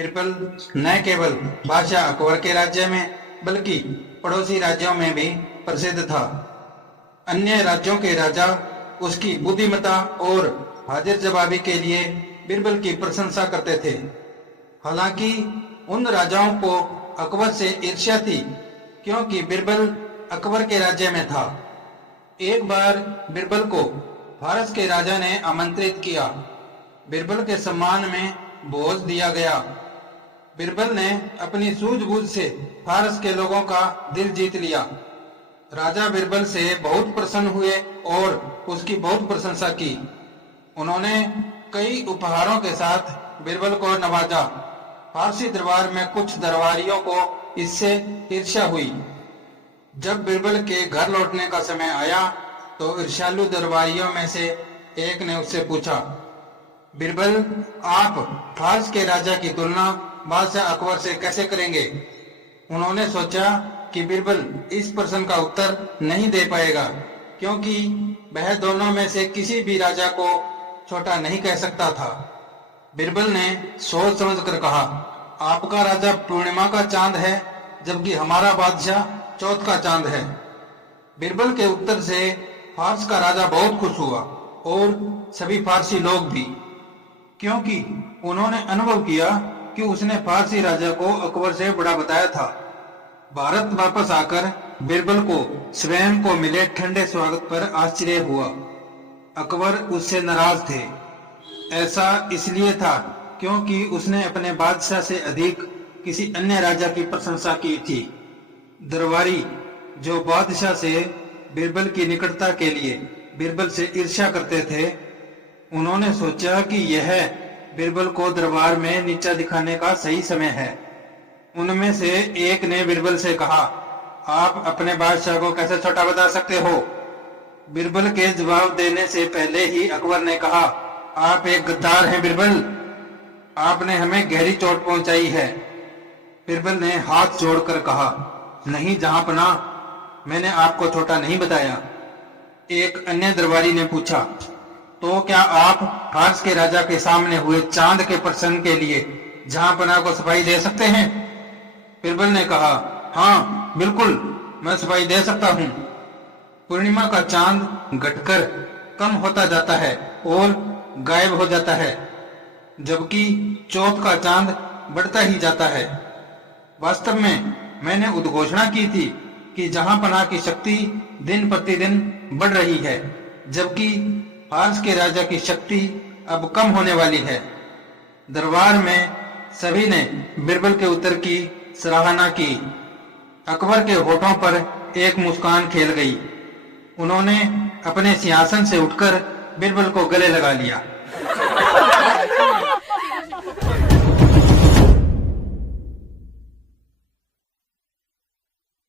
बिरबल न केवल बादशाह अकबर के राज्य में बल्कि पड़ोसी राज्यों में भी प्रसिद्ध था। अन्य राज्यों के राजा उसकी बुद्धिमत्ता और हाजिर जवाबी के लिए बिरबल की प्रशंसा करते थे। हालांकि उन राजाओं को अकबर से ईर्ष्या थी, क्योंकि बिरबल अकबर के राज्य में था। एक बार बिरबल को फारस के राजा ने आमंत्रित किया। बिरबल के सम्मान में भोज दिया गया। बिरबल ने अपनी सूझबूझ से फारस के लोगों का दिल जीत लिया। राजा बिरबल से बहुत प्रसन्न हुए और उसकी बहुत प्रशंसा की। उन्होंने कई उपहारों के साथ बिरबल को नवाजा। फारसी दरबार में कुछ दरबारियों को इससे ईर्ष्या हुई। जब बिरबल के घर लौटने का समय आया तो ईर्ष्यालु दरबारियों में से एक ने उससे पूछा, बिरबल, आप फारस के राजा की तुलना बादशाह अकबर से कैसे करेंगे? उन्होंने सोचा कि बिरबल इस प्रश्न का उत्तर नहीं दे पाएगा, क्योंकि वह दोनों में से किसी भी राजा को छोटा नहीं कह सकता था। बिरबल ने सोच समझकर कहा, आपका राजा पूर्णिमा का चांद है, जबकि हमारा बादशाह चौथ का चांद है। बिरबल के उत्तर से फारस का राजा बहुत खुश हुआ और सभी फारसी लोग भी, क्योंकि उन्होंने अनुभव किया कि उसने फारसी राजा को अकबर से बड़ा बताया था। भारत वापस आकर बिरबल को स्वयं को मिले ठंडे स्वागत पर आश्चर्य हुआ। अकबर उससे नाराज थे। ऐसा इसलिए था क्योंकि उसने अपने बादशाह से अधिक किसी अन्य राजा की प्रशंसा की थी। दरबारी जो बादशाह से बिरबल की निकटता के लिए बिरबल से ईर्ष्या करते थे, उन्होंने सोचा कि यह बिरबल को दरबार में नीचा दिखाने का सही समय है। उनमें से एक ने बिरबल से कहा, आप अपने बादशाह को कैसे छोटा बता सकते हो? बिरबल के जवाब देने से पहले ही अकबर ने कहा, आप एक गद्दार हैं बिरबल, आपने हमें गहरी चोट पहुंचाई है। बिरबल ने हाथ जोड़कर कहा, नहीं जहांपना, मैंने आपको छोटा नहीं बताया। एक अन्य दरबारी ने पूछा, तो क्या आप फारस के राजा के सामने हुए चांद के प्रसंग के लिए जहांपना को सफाई दे सकते हैं? बिरबल ने कहा, हाँ बिल्कुल, मैं सफाई दे सकता हूँ। पूर्णिमा का चांद घटकर कम होता जाता है और गायब हो जाता है, जबकि चौथ का चांद बढ़ता ही जाता है। वास्तव में मैंने उद्घोषणा की थी कि जहांपना की शक्ति दिन प्रतिदिन बढ़ रही है, जबकि फारस के राजा की शक्ति अब कम होने वाली है। दरबार में सभी ने बिरबल के उत्तर की सराहना की। अकबर के होठों पर एक मुस्कान खेल गई। उन्होंने अपने सिंहासन से उठकर बिरबल को गले लगा लिया।